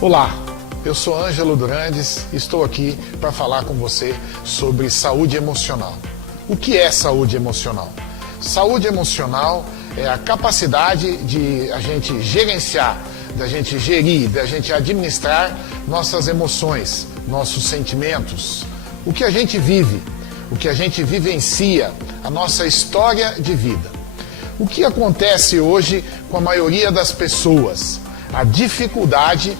Olá, eu sou Ângelo Durandes e estou aqui para falar com você sobre saúde emocional. O que é saúde emocional? Saúde emocional é a capacidade de a gente gerenciar, da gente gerir, da gente administrar nossas emoções, nossos sentimentos, o que a gente vive, o que a gente vivencia, a nossa história de vida. O que acontece hoje com a maioria das pessoas? A dificuldade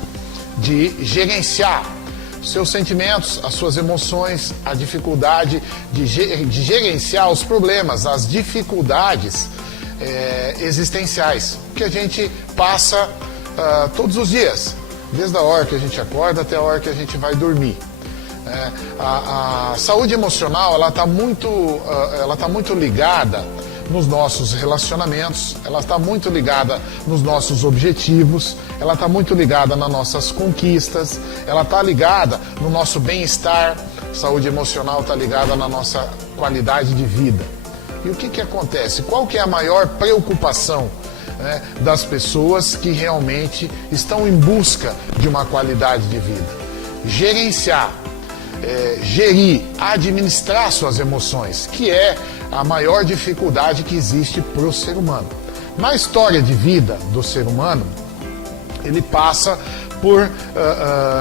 de gerenciar seus sentimentos, as suas emoções, a dificuldade de gerenciar os problemas, as dificuldades existenciais que a gente passa todos os dias, desde a hora que a gente acorda até a hora que a gente vai dormir. A saúde emocional ela está muito ligada nos nossos relacionamentos, ela está muito ligada nos nossos objetivos, ela está muito ligada nas nossas conquistas, ela está ligada no nosso bem-estar. Saúde emocional está ligada na nossa qualidade de vida. E o que acontece? Qual que é a maior preocupação, né, das pessoas que realmente estão em busca de uma qualidade de vida? Gerenciar, gerir, administrar suas emoções, que é a maior dificuldade que existe para o ser humano. Na história de vida do ser humano, ele passa por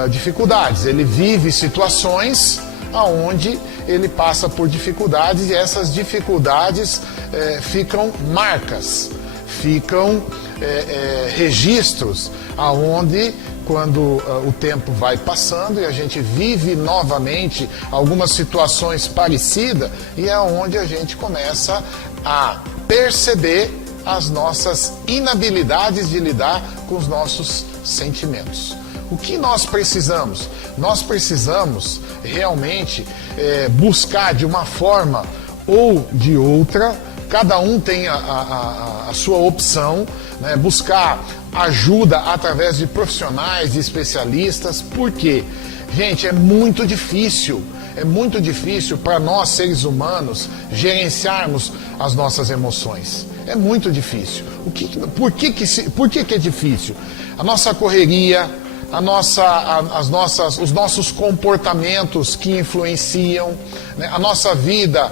dificuldades, ele vive situações onde ele passa por dificuldades e essas dificuldades ficam marcas, ficam registros aonde quando o tempo vai passando e a gente vive novamente algumas situações parecidas e é onde a gente começa a perceber as nossas inabilidades de lidar com os nossos sentimentos. O que nós precisamos? Nós precisamos realmente buscar de uma forma ou de outra, cada um tem a sua opção, né? Buscar ajuda através de profissionais, de especialistas, porque, gente, é muito difícil para nós seres humanos gerenciarmos as nossas emoções. É muito difícil. Por que é difícil? A nossa correria, os nossos comportamentos que influenciam, né? A nossa vida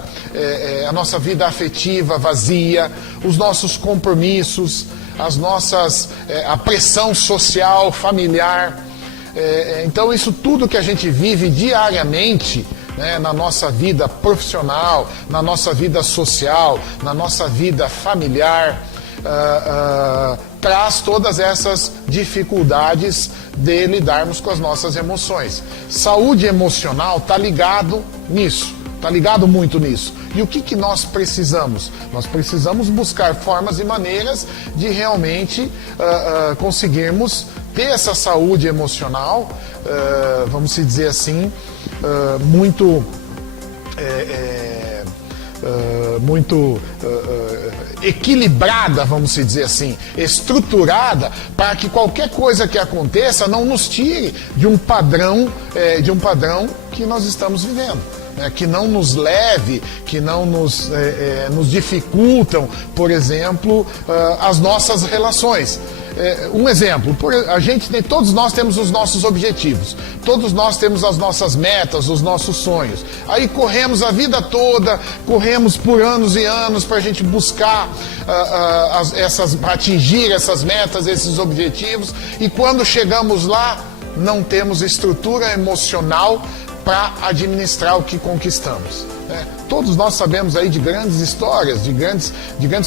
afetiva vazia, os nossos compromissos, a pressão social, familiar. Então isso tudo que a gente vive diariamente, né, na nossa vida profissional, na nossa vida social, na nossa vida familiar, traz todas essas dificuldades de lidarmos com as nossas emoções. Saúde emocional está ligado nisso, está ligado muito nisso. E o que nós precisamos? Nós precisamos buscar formas e maneiras de realmente conseguirmos ter essa saúde emocional, vamos dizer assim, muito equilibrada, vamos dizer assim, estruturada, para que qualquer coisa que aconteça não nos tire de um padrão que nós estamos vivendo, né? Que não nos leve, que não nos dificultam, por exemplo, as nossas relações. Um exemplo, todos nós temos os nossos objetivos, todos nós temos as nossas metas, os nossos sonhos. Aí corremos a vida toda, corremos por anos e anos para a gente buscar para atingir essas metas, esses objetivos, e quando chegamos lá, não temos estrutura emocional para administrar o que conquistamos. Todos nós sabemos aí de grandes histórias, de grandes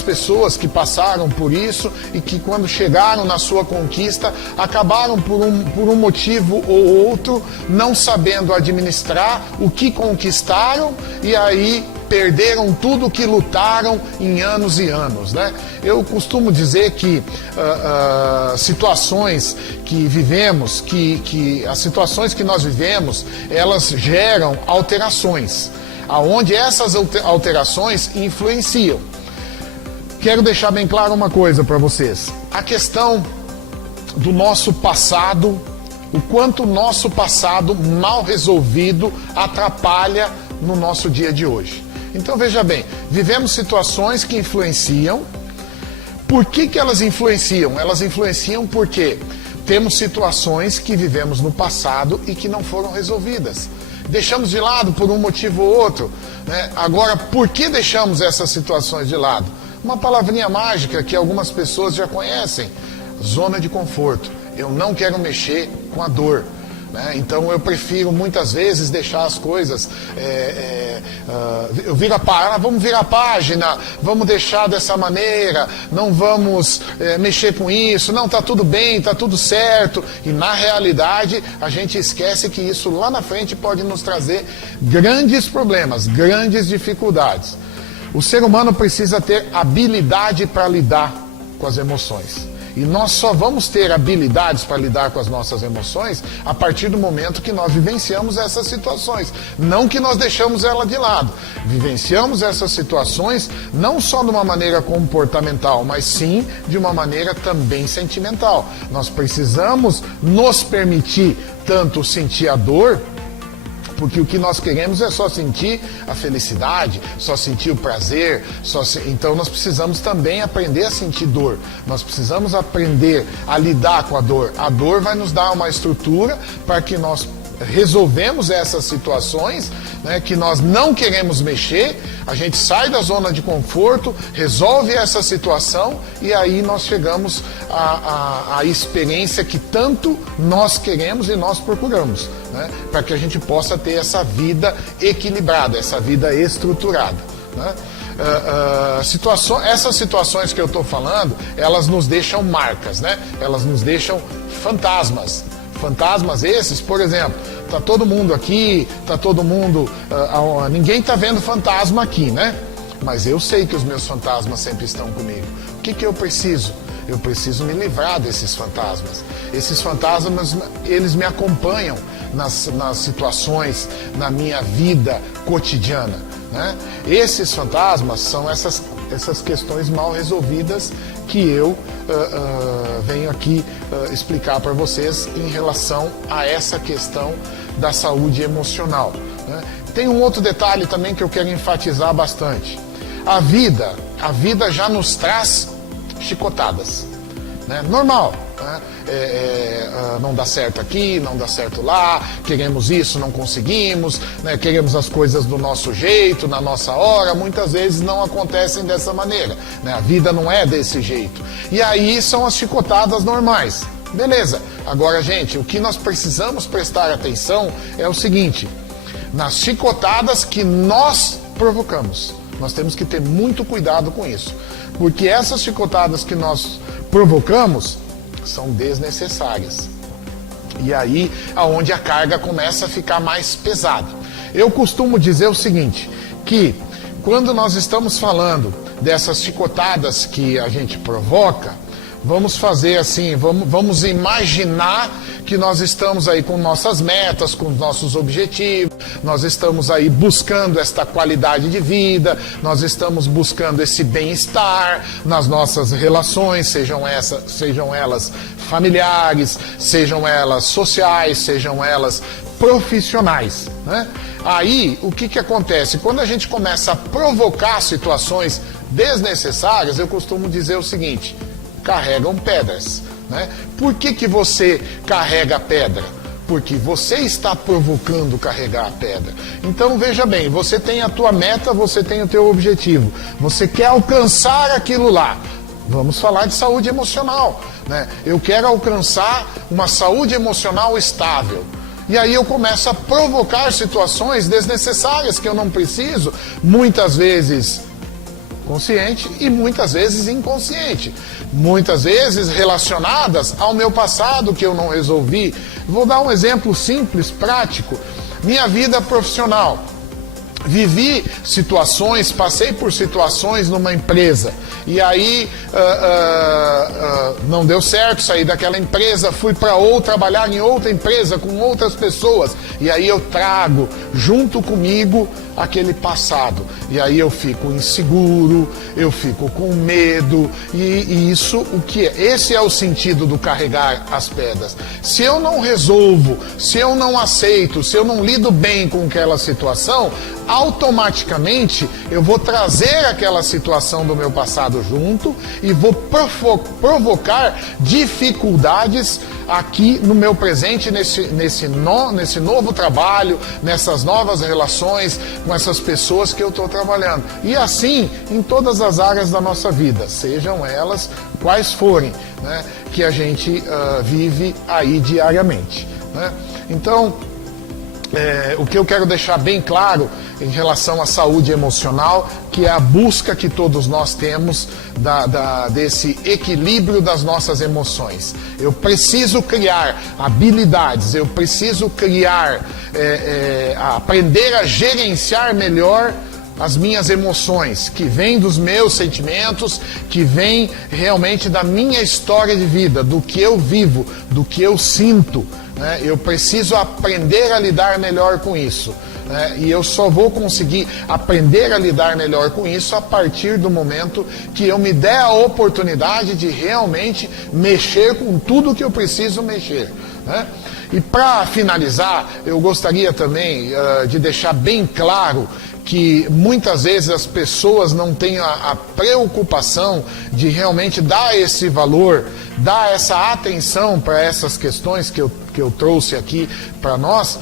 pessoas que passaram por isso e que quando chegaram na sua conquista, acabaram por um motivo ou outro não sabendo administrar o que conquistaram e aí perderam tudo o que lutaram em anos e anos, né? Eu costumo dizer que situações que vivemos, as situações que nós vivemos, elas geram alterações, aonde essas alterações influenciam. Quero deixar bem claro uma coisa para vocês. A questão do nosso passado, o quanto o nosso passado mal resolvido atrapalha no nosso dia de hoje. Então veja bem, vivemos situações que influenciam. Por que elas influenciam? Elas influenciam porque temos situações que vivemos no passado e que não foram resolvidas. Deixamos de lado por um motivo ou outro, né? Agora, por que deixamos essas situações de lado? Uma palavrinha mágica que algumas pessoas já conhecem: zona de conforto. Eu não quero mexer com a dor, né? Então eu prefiro muitas vezes deixar as coisas, vamos virar a página, vamos deixar dessa maneira, não vamos mexer com isso, não, tá tudo bem, tá tudo certo. E na realidade a gente esquece que isso lá na frente pode nos trazer grandes problemas, grandes dificuldades. O ser humano precisa ter habilidade para lidar com as emoções. E nós só vamos ter habilidades para lidar com as nossas emoções a partir do momento que nós vivenciamos essas situações. Não que nós deixamos ela de lado. Vivenciamos essas situações não só de uma maneira comportamental, mas sim de uma maneira também sentimental. Nós precisamos nos permitir tanto sentir a dor, porque o que nós queremos é só sentir a felicidade, só sentir o prazer, então nós precisamos também aprender a sentir dor. Nós precisamos aprender a lidar com a dor. A dor vai nos dar uma estrutura para que nós resolvemos essas situações, né, que nós não queremos mexer. A gente sai da zona de conforto, resolve essa situação e aí nós chegamos à experiência que tanto nós queremos e nós procuramos, né, para que a gente possa ter essa vida equilibrada, essa vida estruturada, né? Essas situações que eu estou falando, elas nos deixam marcas, né? Elas nos deixam fantasmas. Fantasmas esses, por exemplo, tá todo mundo aqui, tá todo mundo... ninguém tá vendo fantasma aqui, né? Mas eu sei que os meus fantasmas sempre estão comigo. O que eu preciso? Eu preciso me livrar desses fantasmas. Esses fantasmas, eles me acompanham nas situações, na minha vida cotidiana, né? Esses fantasmas são essas questões mal resolvidas que eu venho aqui explicar para vocês em relação a essa questão da saúde emocional, né? Tem um outro detalhe também que eu quero enfatizar bastante. A vida já nos traz chicotadas, né? Normal, né? Não dá certo aqui, não dá certo lá, queremos isso, não conseguimos, né? Queremos as coisas do nosso jeito, na nossa hora, muitas vezes não acontecem dessa maneira, né? A vida não é desse jeito. E aí são as chicotadas normais. Beleza. Agora, gente, o que nós precisamos prestar atenção é o seguinte: nas chicotadas que nós provocamos. Nós temos que ter muito cuidado com isso, porque essas chicotadas que nós provocamos são desnecessárias. E aí aonde a carga começa a ficar mais pesada. Eu costumo dizer o seguinte, que quando nós estamos falando dessas chicotadas que a gente provoca, vamos fazer assim, vamos imaginar que nós estamos aí com nossas metas, com nossos objetivos, nós estamos aí buscando esta qualidade de vida, nós estamos buscando esse bem-estar nas nossas relações, sejam elas familiares, sejam elas sociais, sejam elas profissionais, né? Aí, o que acontece? Quando a gente começa a provocar situações desnecessárias, eu costumo dizer o seguinte: carregam pedras, né? Por que você carrega a pedra? Porque você está provocando carregar a pedra. Então veja bem, você tem a tua meta, você tem o teu objetivo, você quer alcançar aquilo lá. Vamos falar de saúde emocional, né? Eu quero alcançar uma saúde emocional estável. E aí eu começo a provocar situações desnecessárias que eu não preciso, muitas vezes consciente e muitas vezes inconsciente, muitas vezes relacionadas ao meu passado que eu não resolvi. Vou dar um exemplo simples, prático. Minha vida profissional. Vivi situações, passei por situações numa empresa e aí não deu certo, saí daquela empresa, fui para trabalhar em outra empresa com outras pessoas e aí eu trago junto comigo aquele passado e aí eu fico inseguro, eu fico com medo e isso o que é? Esse é o sentido do carregar as pedras. Se eu não resolvo, se eu não aceito, se eu não lido bem com aquela situação, automaticamente eu vou trazer aquela situação do meu passado junto e vou provocar enfrentar dificuldades aqui no meu presente, nesse novo trabalho, nessas novas relações com essas pessoas que eu estou trabalhando. E assim em todas as áreas da nossa vida, sejam elas quais forem, né, que a gente vive aí diariamente, né? Então, o que eu quero deixar bem claro em relação à saúde emocional, que é a busca que todos nós temos desse equilíbrio das nossas emoções. Eu preciso criar habilidades, eu preciso criar, aprender a gerenciar melhor as minhas emoções, que vêm dos meus sentimentos, que vêm realmente da minha história de vida, do que eu vivo, do que eu sinto, né? Eu preciso aprender a lidar melhor com isso, né? E eu só vou conseguir aprender a lidar melhor com isso a partir do momento que eu me der a oportunidade de realmente mexer com tudo que eu preciso mexer, né? E para finalizar, eu gostaria também de deixar bem claro que muitas vezes as pessoas não têm a preocupação de realmente dar esse valor, dar essa atenção para essas questões que eu trouxe aqui para nós,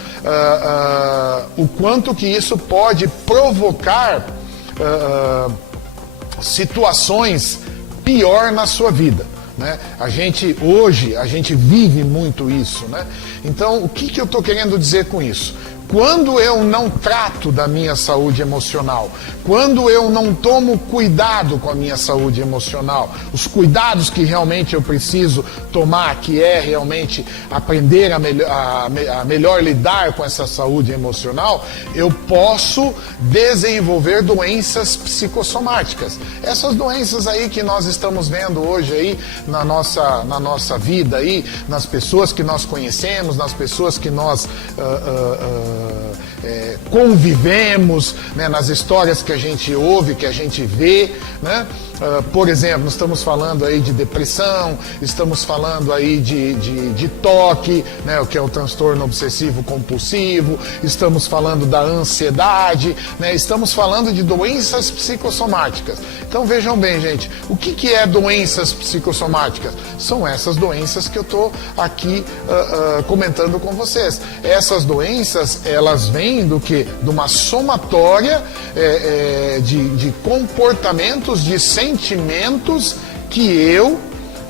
o quanto que isso pode provocar situações pior na sua vida, né? Hoje a gente vive muito isso, né? Então, o que eu estou querendo dizer com isso? Quando eu não trato da minha saúde emocional, quando eu não tomo cuidado com a minha saúde emocional, os cuidados que realmente eu preciso tomar, que é realmente aprender a melhor lidar com essa saúde emocional, eu posso desenvolver doenças psicossomáticas. Essas doenças aí que nós estamos vendo hoje aí na nossa vida aí, nas pessoas que nós conhecemos, nas pessoas que nós convivemos, né, nas histórias que a gente ouve, que a gente vê, né? Por exemplo, nós estamos falando aí de depressão, estamos falando aí de TOC, né, o que é o transtorno obsessivo compulsivo, estamos falando da ansiedade, né, estamos falando de doenças psicossomáticas. Então vejam bem, gente, o que é doenças psicossomáticas? São essas doenças que eu estou aqui comentando com vocês. Essas doenças, elas vêm do que? De uma somatória de comportamentos, de sentimentos que eu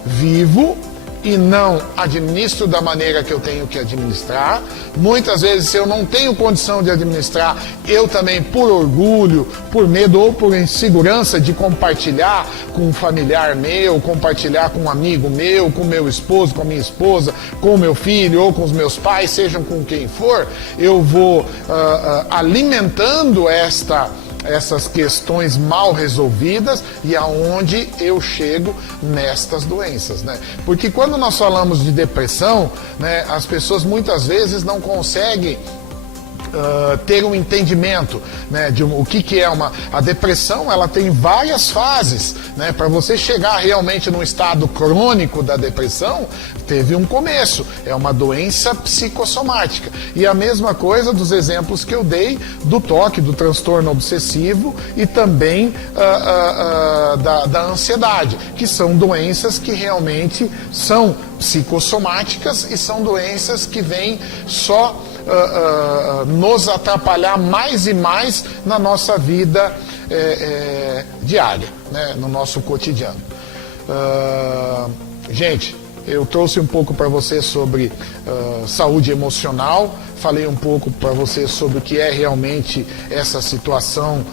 vivo e não administro da maneira que eu tenho que administrar. Muitas vezes, se eu não tenho condição de administrar, eu também, por orgulho, por medo ou por insegurança de compartilhar com um familiar meu, compartilhar com um amigo meu, com meu esposo, com a minha esposa, com o meu filho ou com os meus pais, sejam com quem for, eu vou alimentando essas questões mal resolvidas e aonde eu chego nestas doenças, né? Porque quando nós falamos de depressão, né, as pessoas muitas vezes não conseguem ter um entendimento, né, de o que é a depressão. Ela tem várias fases, né? Para você chegar realmente num estado crônico da depressão, teve um começo, é uma doença psicossomática. E a mesma coisa dos exemplos que eu dei do TOC, do transtorno obsessivo e também da ansiedade, que são doenças que realmente são psicossomáticas e são doenças que vêm só nos atrapalhar mais e mais na nossa vida diária, né, no nosso cotidiano. Gente, eu trouxe um pouco para você sobre saúde emocional, falei um pouco para você sobre o que é realmente essa situação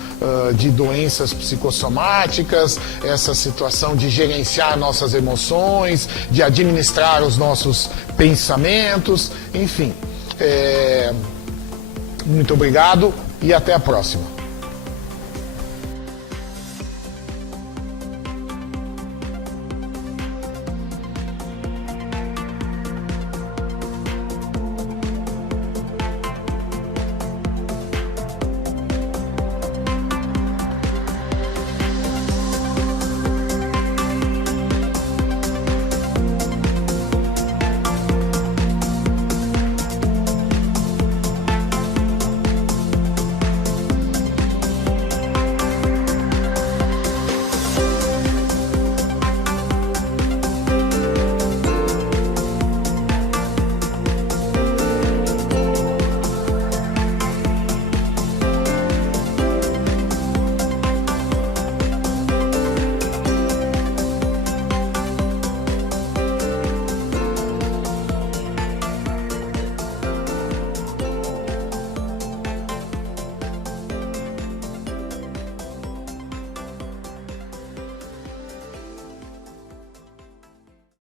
de doenças psicossomáticas, essa situação de gerenciar nossas emoções, de administrar os nossos pensamentos, enfim. Muito obrigado e até a próxima.